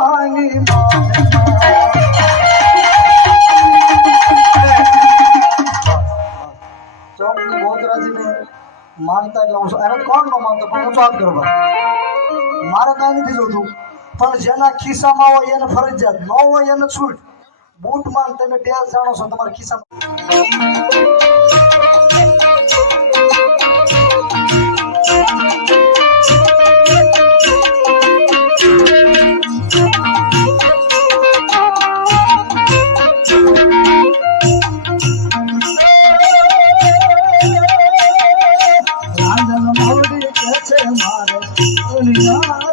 માંગી ચોકની ગોતરાજીને માનતા એટલે હું એને કોણ ન માનતો પણ હું વાત કરવા મારે કાંઈ નથી જોતું પણ જેના ખિસ્સામાં હોય એને ફરજિયાત ન હોય એને છૂટ બૂટમાં તમે ટેસ જાણો છો તમારા ખિસ્સામાં રાજન મોડી કે છે મારે